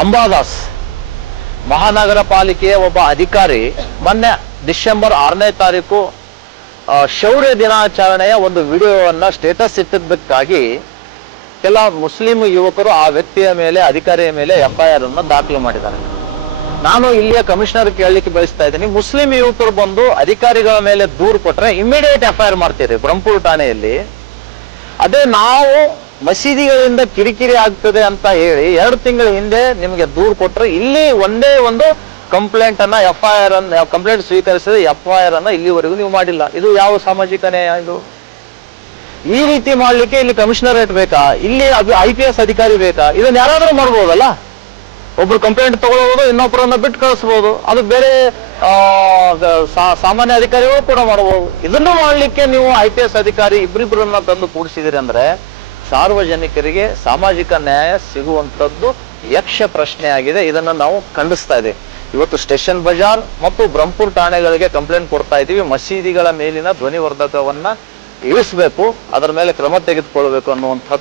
ಅಂಬಾದಾಸ್ ಮಹಾನಗರ ಪಾಲಿಕೆಯ ಒಬ್ಬ ಅಧಿಕಾರಿ, ಮೊನ್ನೆ ಡಿಸೆಂಬರ್ ಆರನೇ ತಾರೀಕು ಶೌರ್ಯ ದಿನಾಚರಣೆಯ ಒಂದು ವಿಡಿಯೋವನ್ನು ಸ್ಟೇಟಸ್ ಇಟ್ಟಿದ್ದಕ್ಕಾಗಿ ಕೆಲ ಮುಸ್ಲಿಂ ಯುವಕರು ಆ ವ್ಯಕ್ತಿಯ ಮೇಲೆ, ಅಧಿಕಾರಿಯ ಮೇಲೆ ಎಫ್ ಐ ಆರ್ ಅನ್ನು ದಾಖಲು ಮಾಡಿದ್ದಾರೆ. ನಾನು ಇಲ್ಲಿಯ ಕಮಿಷನರ್ ಕೇಳಲಿಕ್ಕೆ ಬಯಸ್ತಾ ಇದ್ದೀನಿ. ಮುಸ್ಲಿಂ ಯುವಕರು ಬಂದು ಅಧಿಕಾರಿಗಳ ಮೇಲೆ ದೂರು ಕೊಟ್ಟರೆ ಇಮಿಡಿಯೇಟ್ ಎಫ್ ಐ ಆರ್ ಮಾಡ್ತೀರಿ, ಬ್ರಹ್ಮಪುರ ಠಾಣೆಯಲ್ಲಿ. ಅದೇ ನಾವು ಮಸೀದಿಗಳಿಂದ ಕಿರಿಕಿರಿ ಆಗ್ತದೆ ಅಂತ ಹೇಳಿ ಎರಡು ತಿಂಗಳ ಹಿಂದೆ ನಿಮಗೆ ದೂರು ಕೊಟ್ಟರೆ ಇಲ್ಲಿ ಒಂದೇ ಒಂದು ಕಂಪ್ಲೇಂಟ್ ಅನ್ನ ಎಫ್ ಐ ಆರ್ ಅನ್ನ ಕಂಪ್ಲೇಂಟ್ ಸ್ವೀಕರಿಸಿದ ಎಫ್ ಐ ಆರ್ ಅನ್ನ ಇಲ್ಲಿವರೆಗೂ ನೀವು ಮಾಡಿಲ್ಲ. ಇದು ಯಾವ ಸಾಮಾಜಿಕ ನ್ಯಾಯ ಇದು? ಈ ರೀತಿ ಮಾಡ್ಲಿಕ್ಕೆ ಇಲ್ಲಿ ಕಮಿಷನರೇಟ್ ಬೇಕಾ? ಇಲ್ಲಿ ಅದು ಐ ಪಿ ಎಸ್ ಅಧಿಕಾರಿ ಬೇಕಾ? ಇದನ್ನ ಯಾರಾದ್ರೂ ಮಾಡ್ಬೋದಲ್ಲ? ಒಬ್ರು ಕಂಪ್ಲೇಂಟ್ ತಗೊಳ್ಬೋದು ಇನ್ನೊಬ್ಬರನ್ನ ಬಿಟ್ಟು ಕಳಿಸ್ಬೋದು. ಅದು ಬೇರೆ ಸಾಮಾನ್ಯ ಅಧಿಕಾರಿಗಳು ಕೂಡ ಮಾಡಬಹುದು ಇದನ್ನು ಮಾಡ್ಲಿಕ್ಕೆ ನೀವು ಐ ಪಿ ಎಸ್ ಅಧಿಕಾರಿ ಇಬ್ಬರಿಬ್ಬರನ್ನ ತಂದು ಕೂಡಿಸಿದಿರಿ ಅಂದ್ರೆ ಸಾರ್ವಜನಿಕರಿಗೆ ಸಾಮಾಜಿಕ ನ್ಯಾಯ ಸಿಗುವಂಥದ್ದು ಯಕ್ಷ ಪ್ರಶ್ನೆ ಆಗಿದೆ ಇದನ್ನ ನಾವು ಖಂಡಿಸ್ತಾ ಇದೆ ಇವತ್ತು ಸ್ಟೇಷನ್ ಬಜಾರ್ ಮತ್ತು ಬ್ರಹ್ಮಪುರ ಠಾಣೆಗಳಿಗೆ ಕಂಪ್ಲೇಂಟ್ ಕೊಡ್ತಾ ಇದ್ದೀವಿ. ಮಸೀದಿಗಳ ಮೇಲಿನ ಧ್ವನಿವರ್ಧಕವನ್ನ ಇಳಿಸಬೇಕು, ಅದರ ಮೇಲೆ ಕ್ರಮ ತೆಗೆದುಕೊಳ್ಬೇಕು ಅನ್ನುವಂಥದ್ದು